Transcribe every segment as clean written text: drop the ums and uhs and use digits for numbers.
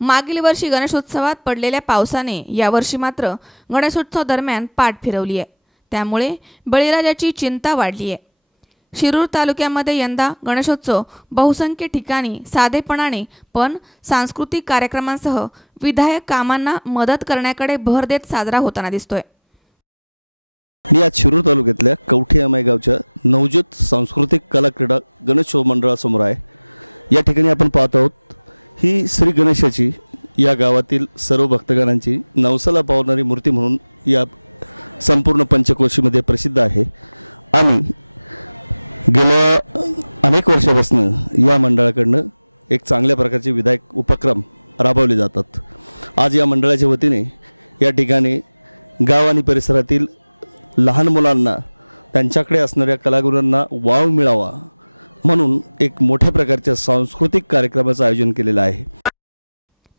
मागील वर्षी गणेशोत्सवात पडलेल्या पावसाने यावर्षी मात्र गणेशोत्सव दरम्यान पाठ फिरवली आहे। त्यामुळे बळीराजाची चिंता वाढली आहे। शिरूर तालुक्यामध्ये यंदा गणेशोत्सव बहुसंख्य ठिकाणी साधेपणाने पण सांस्कृतिक कार्यक्रमांसह विधायक कामांना मदत करण्याकडे भर देत साजरा होताना दिसतोय। मी आज शिरूर तालुक्यातल्या कवठे अमाई गावच्या नवज्योत सांस्कृतिक कला क्रीडा गणेशोत्सव मंडळासमोर आहे। या ठिकाणी आपण पाहत आहोत ही श्री गणेशाची या गावातील सर्व भक्तगणांची नवसाला पावणारी मूर्ती म्हणून या संपूर्ण पंचक्रोशीमध्ये प्रसिद्ध आहे आणि गेल्या अनेक वर्षापासून या मंडळाकडून एक चांगल्या प्रकारचे विधायक उपक्रम राबवले जातात। आज या मंडळाच्या वतीने या ठिकाणी गाव आणि परिसरातील लहान मुलांना त्यांच्याकडे असणाऱ्या कलागुणांना वाव मिळावा म्हणून एक मोठ्या प्रकारच्या सांस्कृतिक कार्यक्रमाचं आयोजन केलेलं आहे।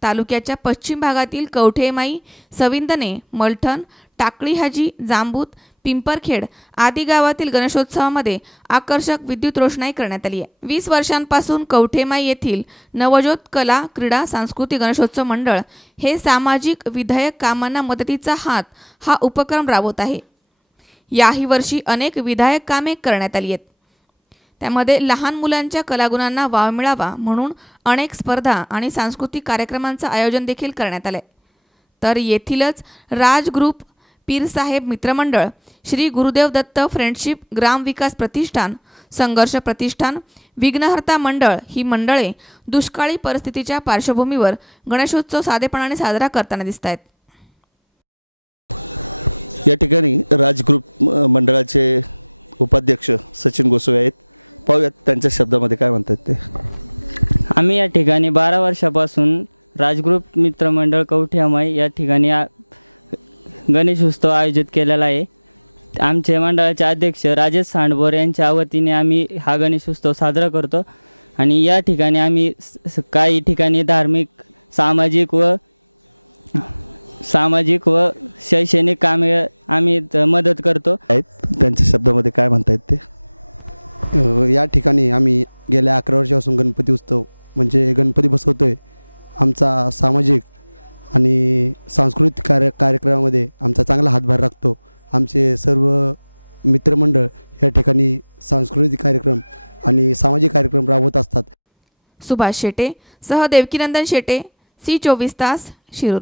तालुक्याच्या पश्चिम भागातील कवठेमाई, सविंदने, मलठण, टाकळी हाजी, जांबूत, पिंपरखेड आदी गावातील गणेशोत्सवामध्ये आकर्षक विद्युत रोषणाई करण्यात आली आहे। 20 वर्षांपासून कवठेमाई येथील नवज्योत कला क्रीडा सांस्कृतिक गणेशोत्सव मंडळ हे सामाजिक विधायक कामांना मदतीचा हात हा उपक्रम राबवत आहे। याही वर्षी अनेक विधायक कामे करण्यात आली आहेत। त्यामध्ये लहान मुलांच्या कलागुणांना वाव मिळावा म्हणून अनेक स्पर्धा आणि सांस्कृतिक कार्यक्रमांचं आयोजन देखील करण्यात आले। तर येथीलच राज ग्रुप, पीर साहेब मित्रमंडळ, श्री गुरुदेव दत्त फ्रेंडशिप ग्राम विकास प्रतिष्ठान, संघर्ष प्रतिष्ठान, विघ्नहर्ता मंडळ ही मंडळे दुष्काळी परिस्थितीच्या पार्श्वभूमीवर गणेशोत्सव साधेपणाने साजरा करताना दिसत आहेत। या ठिकाणी राज ग्रुप मंडळाचे उपाध्यक्ष सचिन गोसावी आहेत। पाहूयात त्यांच्या शब्दामध्ये काय म्हणतात ते। आम्ही या ठिकाणी 12 वर्षापासून राजग्रुप मित्रमंडळ कवठे अमाई या ठिकाणी गणेशोत्सव आयोजित केलेला आहे। आमचे मंडळाचे अध्यक्ष राजेश सांडभोर यांच्या वतीने आम्ही हा गणेशोत्सव साजरा करतो आणि या ठिकाणी आम्ही काही ठिकाणी धार्मिक, सामाजिक व शैक्षणिक कामे आम्ही मदत करतो। त्यांच्या शब्दामध्ये काय म्हणतात ते। या ठिकाणी आम्ही गेल्या 11 वर्षापासून गणपती उत्सव म्हणजे गणपती बसवतोय। आमचा सामाजिक आणि सांस्कृतिक कार्यक्रमामध्ये आमचा चांगला हातभार लागतो। आमचे सर्व मित्रमंडळ या ठिकाणी सांस्कृतिक कार्यक्रम आणि सामाजिक कार्यक्रम राबवत असतात। सुभाष शेटे सह देवकीनंदन शेटे, C24 तास, शिरूर।